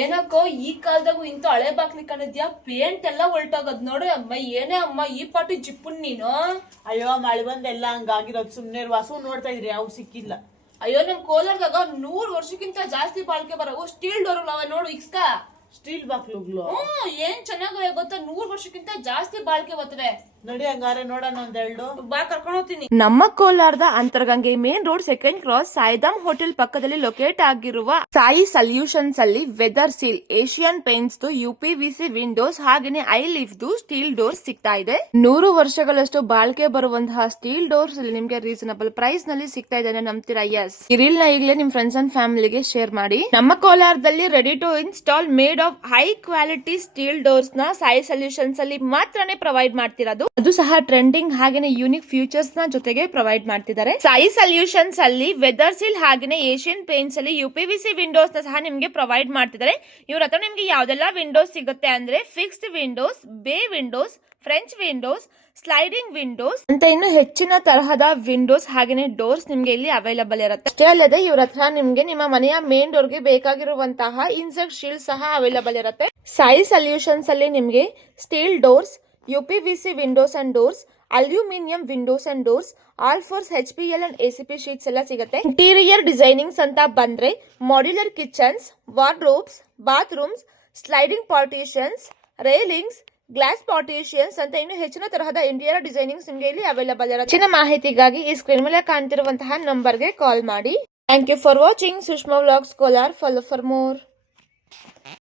ಏನಕ್ಕೋ ಈ ಕಾಲದಾಗು ಇಂತ ಹಳೆ ಬಾಕ್ಲಿ ಕಾಣಿದ್ಯಾ, ಪೇಂಟ್ ಎಲ್ಲ ಹೊಲ್ಟೋಗದ್ ನೋಡು ಅಮ್ಮ. ಏನೇ ಅಮ್ಮ ಈ ಪಾಟಿ ಜಿಪ್ಪುನ್ ನೀನು? ಅಯ್ಯೋ ಮಳೆ ಬಂದೆಲ್ಲ ಹಂಗಾಗಿರೋದು. ಸುಮ್ನೆ ವಾಸು ನೋಡ್ತಾ ಇದ್ರಿ ಯಾವ ಸಿಕ್ಕಿಲ್ಲ. ಅಯ್ಯೋ ನಮ್ ಕೋಲಾರದಾಗ 100 ವರ್ಷಕ್ಕಿಂತ ಜಾಸ್ತಿ ಬಾಳ್ಕೆ ಬರವು ಸ್ಟೀಲ್ ಡೋರ್ ನೋಡು ಇಕ್ಸ್ಕಾ. ಸ್ಟೀಲ್ ಬಾಕ್ಲುಗಳು ಏನ್ ಚೆನ್ನಾಗಿ ಗೊತ್ತಾ, 100 ವರ್ಷಕ್ಕಿಂತ ಜಾಸ್ತಿ ಬಾಳ್ಕೆ ಬರ್ತದೆ. ನಡಿ ಹಂಗಾರೆ ನೋಡೋಣ ಒಂದೆರಡು. ಬಾ ಕರ್ಕೊಂಡು ಹೋಗ್ತೀನಿ. ನಮ್ಮ ಕೋಲಾರದ Antaragange main road second cross Saidham hotel ಪಕ್ಕದಲ್ಲಿ ಲೊಕೇಟ್ ಆಗಿರುವ ಸಾಯಿ ಸೊಲ್ಯೂಷನ್ಸ್ ಅಲ್ಲಿ weather seal, Asian paints UPVC windows ಹಾಗೇನೆ ಐ ಲಿಫ್ಟ್ ಸ್ಟೀಲ್ ಡೋರ್ಸ್ ಸಿಗ್ತಾ ಇದೆ. 100 ವರ್ಷಗಳಷ್ಟು ಬಾಳ್ಕೆ ಬರುವಂತಹ ಸ್ಟೀಲ್ ಡೋರ್ಸ್ ಇಲ್ಲಿ ನಿಮ್ಗೆ ರೀಸನಬಲ್ ಪ್ರೈಸ್ ನಲ್ಲಿ ಸಿಗ್ತಾ ಇದೆ. ನಂಬ್ತೀರಾ? ಎಸ್. ಈ ರೀಲ್ ನ ಈಗಲೇ ನಿಮ್ ಫ್ರೆಂಡ್ಸ್ ಅಂಡ್ ಫ್ಯಾಮಿಲಿಗೆ ಶೇರ್ ಮಾಡಿ. ನಮ್ಮ ಕೋಲಾರದಲ್ಲಿ ready to install made of high quality steel doors ನ ಸಾಯಿ ಸೊಲ್ಯೂಷನ್ಸ್ ಅಲ್ಲಿ ಮಾತ್ರನೇ ಪ್ರೊವೈಡ್ ಮಾಡ್ತಿರೋದು. ಅದು ಸಹ ಟ್ರೆಂಡಿಂಗ್ ಹಾಗೇನೆ ಯೂನಿಕ್ ಫ್ಯೂಚರ್ಸ್ ನ ಜೊತೆಗೆ ಪ್ರೊವೈಡ್ ಮಾಡ್ತಿದ್ದಾರೆ. ಸಾಯಿ ಸೊಲ್ಯೂಷನ್ಸ್ ಅಲ್ಲಿ ವೆದರ್ ಸೀಲ್ ಹಾಗೇನೆ ಏಷಿಯನ್ ಪೇಂಟ್ಸ್ ಅಲ್ಲಿ UPVC ವಿಂಡೋಸ್ ನ ಸಹ ನಿಮ್ಗೆ ಪ್ರೊವೈಡ್ ಮಾಡ್ತಿದ್ದಾರೆ. ಇವ್ರ ಹತ್ರ ನಿಮ್ಗೆ ಯಾವ್ದೆಲ್ಲ ವಿಂಡೋಸ್ ಸಿಗುತ್ತೆ ಅಂದ್ರೆ ಫಿಕ್ಸ್ಡ್ ವಿಂಡೋಸ್, ಬೇ Windows, French Windows, sliding Windows ಅಂತ ಇನ್ನು ಹೆಚ್ಚಿನ ತರಹದ ವಿಂಡೋಸ್ ಹಾಗೇನೆ ಡೋರ್ಸ್ ನಿಮ್ಗೆ ಇಲ್ಲಿ ಅವೈಲಬಲ್ ಇರುತ್ತೆ. ಅಷ್ಟೇ ಅಲ್ಲದೆ ಇವ್ರ ಹತ್ರ ನಿಮ್ಗೆ ನಿಮ್ಮ ಮನೆಯ ಮೇನ್ ಡೋರ್ ಗೆ ಬೇಕಾಗಿರುವಂತಹ ಇನ್ಸೆಕ್ಟ್ ಶೀಲ್ಡ್ ಸಹ ಅವೈಲಬಲ್ ಇರುತ್ತೆ. ಸಾಯಿ ಸೊಲ್ಯೂಷನ್ಸ್ ಅಲ್ಲಿ ನಿಮ್ಗೆ steel doors, UPVC Windows and doors, aluminium Windows and doors, all force HPL and ACP sheets ಎಲ್ಲ ಸಿಗುತ್ತೆ. ಇಂಟೀರಿಯರ್ ಡಿಸೈನಿಂಗ್ಸ್ ಅಂತ ಬಂದ್ರೆ modular kitchens, wardrobes, bathrooms, sliding partitions, railings, glass partitions ಅಂತ ಇನ್ನು ಹೆಚ್ಚಿನ ತರಹದ ಇಂಟೀರಿಯರ್ ಡಿಸೈನಿಂಗ್ಸ್ ನಿಮಗೆ ಇಲ್ಲಿ ಅವೈಲಬಲ್ ಇರುತ್ತೆ. ಹೆಚ್ಚಿನ ಮಾಹಿತಿಗಾಗಿ ಈ ಸ್ಕ್ರೀನ್ ಮೇಲೆ ಕಾಣ್ತಿರುವಂತಹ ನಂಬರ್ಗೆ ಕಾಲ್ ಮಾಡಿ. Thank you for watching Sushma vlogs Kolar. Follow for more.